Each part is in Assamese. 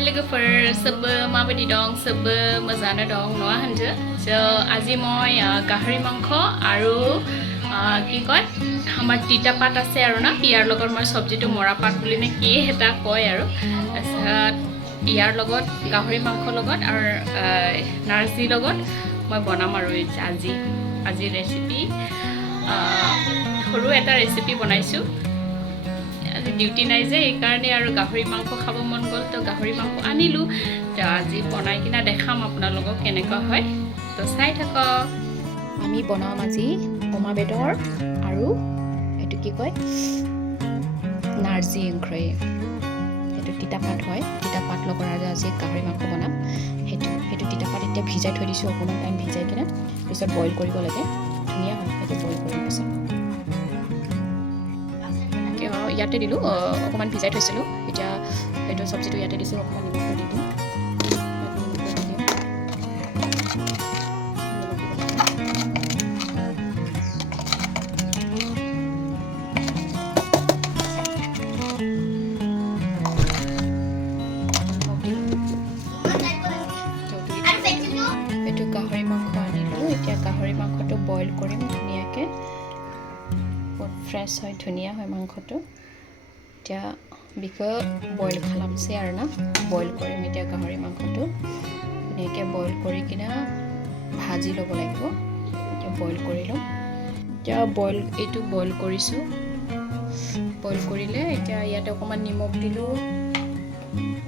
लोगोफोर सबबो माबायदि दं सबबो मोजाङानो दं नङा होनदो स' আজি মই গাহৰি মাংস আৰু কি কয় আমাৰ তিতা পাত আছে আৰু না ইয়াৰ লগত মই চব্জিটো মৰা পাত বুলি নে কি এটা কয় আৰু তাৰপিছত ইয়াৰ লগত গাহৰি মাংস লগত আৰু নাৰ্জি লগত মই বনাম আৰু আজি ৰেচিপি সৰু এটা ৰেচিপি বনাইছোঁ আজি ডিউটি নাই যে এইকাৰণে আৰু গাহৰি মাংস খাব মন গ'ল তো গাহৰি মাংস আনিলোঁ তো আজি বনাই কিনা দেখাম আপোনালোকক কেনেকুৱা হয় তো চাই থাকক আমি বনাম আজি অমা বেদৰ আৰু এইটো কি কয় নাৰ্জি ওংখ্ৰৈ এইটো তিতা পাত হয় তিতা পাত লগত আজি গাহৰি মাংস বনাম সেইটো তিতা পাত এতিয়া ভিজাই থৈ দিছোঁ অকণমান টাইম ভিজাই কিনে পিছত বইল কৰিব লাগে ধুনীয়া হয় সেইটো বইল কৰাৰ পিছত ইয়াতে দিলোঁ অকণমান ভিজাই থৈছিলোঁ এতিয়া সেইটো চব্জিটো ইয়াতে দিছোঁ অকণমান নিমখ দি দিম এইটো গাহৰি মাংস আনিলোঁ এতিয়া গাহৰি মাংসটো বইল কৰিম ধুনীয়াকৈ বহুত ফ্ৰেছ হয় ধুনীয়া হয় মাংসটো এতিয়া বিকো বইল খালামছে আৰু না বইল কৰিম এতিয়া গাহৰি মাংসটো ধুনীয়াকৈ বইল কৰি কিনে ভাজি ল'ব লাগিব এতিয়া বইল কৰি ল'ম এতিয়া এইটো বইল কৰিছোঁ বইল কৰিলে এতিয়া ইয়াতে অকণমান নিমখ দিলোঁ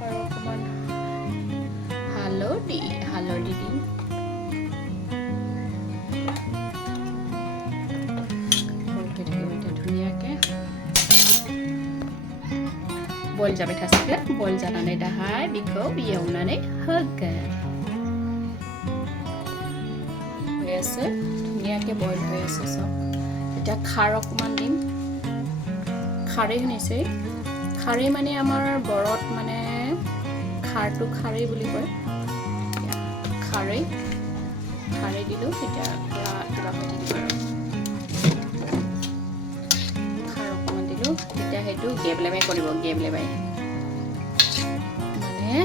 আৰু অকণমান হালধি দিম बयल जाबाय थासिगोन बयल जानानै दाहाय बेखौ एवनानै होगोन হৈ আছে ধুনীয়াকৈ বयल হৈ আছে সব এতিয়া খাৰ অকণমান দিম খাৰেই শুনিছে খাৰেই মানে আমাৰ বৰত মানে খাৰটো খাৰেই বুলি কয় খাৰেই দিলোঁ এতিয়া কিবা হৈ থাকিব আৰু এতিয়া সেইটো গেবলেবাই কৰিব গেবলেবাই মানে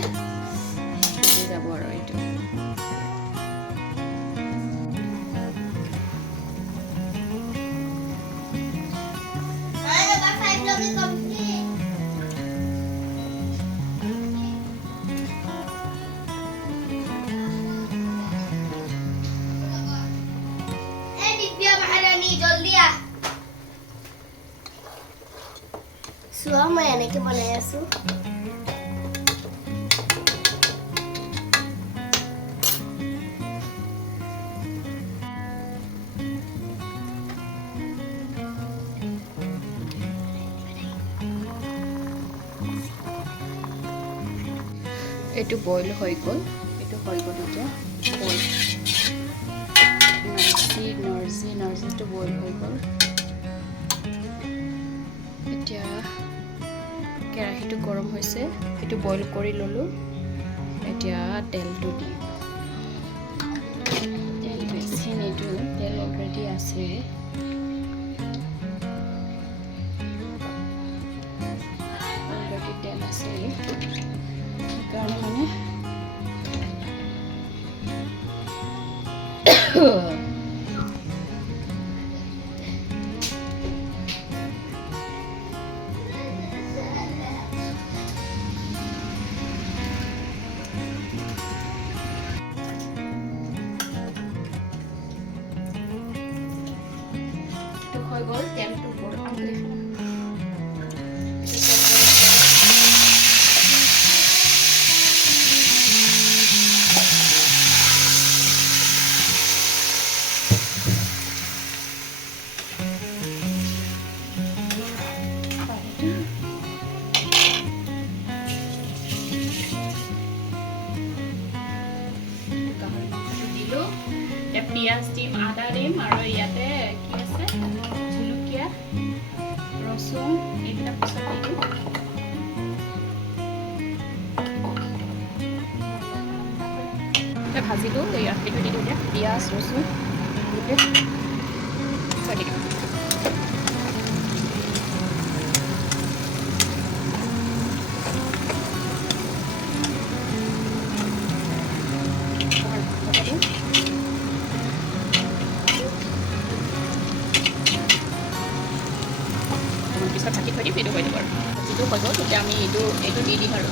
যাব আৰু এইটো Suah mau ya nih kemana ya su? এইটো বইল হৈ গ'ল এতিয়া বইল নাৰ্জিটো বইল হৈ গ'ল এতিয়া কেৰাহীটো গৰম হৈছে এইটো বইল কৰি ল'লোঁ এতিয়া তেলটো দিম তেল বেছি নিদিওঁ তেল অলৰেডি আছে অলৰেডি তেল আছে সেইকাৰণে মানে হৈ গ'ল তেলটো গৰম কৰি পিঁয়াজ দিম আদা দিম আৰু ইয়াতে কি আছে জলকীয়া ৰচুন এইবিলাক পিছত দি দিম ভাজিলোঁ সেইটো দি দিওঁ এতিয়া পিঁয়াজ ৰচুন দি দিম এইটো দি দিম আৰু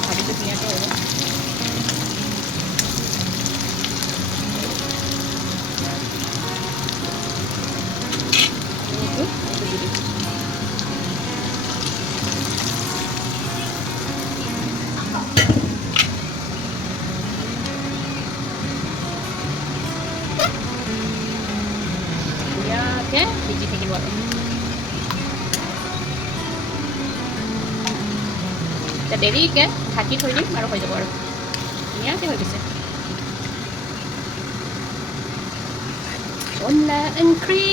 ভাজিটো ধুনীয়াকৈ হ'ব এইটো দি দিম ধুনীয়াকৈ ভিজি থাকিব আৰু এতিয়া দেৰিকৈ ঢাকি থৈ দিম আৰু হৈ যাব আৰু ধুনীয়াকৈ হৈ গৈছে অনলা এণ্ট্ৰি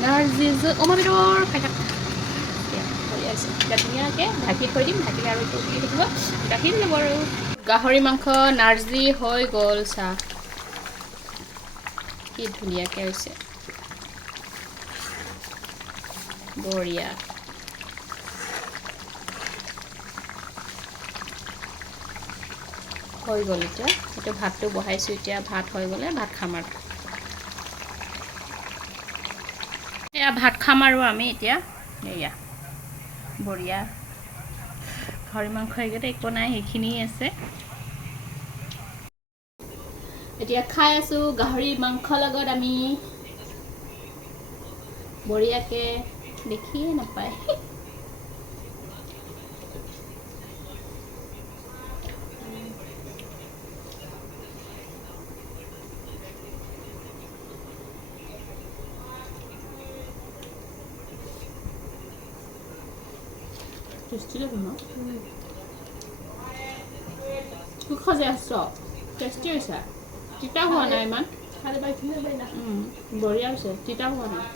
নাৰ্জিজ অমা বেদৰ খাই থাক হৈ আছে এতিয়া ধুনীয়াকৈ ঢাকি থৈ দিম ঢাকিলে আৰু এইটো উতলি থাকিব গাখীৰ ল'ব আৰু গাহৰি মাংস নাৰ্জি হৈ গ'ল চাহ কি ধুনীয়াকৈ হৈছে বঢ়িয়া হৈ গ'ল এতিয়া এইটো ভাতটো বহাইছোঁ এতিয়া ভাত হৈ গ'লে ভাত খাম আৰু এয়া ভাত খাম আৰু আমি এতিয়া এয়া বঢ়িয়া গাহৰি মাংস এইকেইটা একো নাই সেইখিনি আছে এতিয়া খাই আছোঁ গাহৰি মাংস লগত আমি বঢ়িয়াকৈ দেখিয়ে নাপায় টেষ্টি লাগে ন তুই খজাই আছ টেষ্টি হৈছে তিতা হোৱা নাই ইমান বঢ়িয়া হৈছে তিতা হোৱা নাই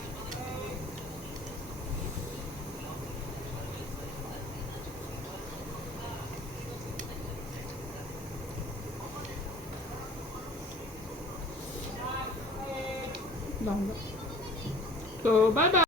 বাই বাই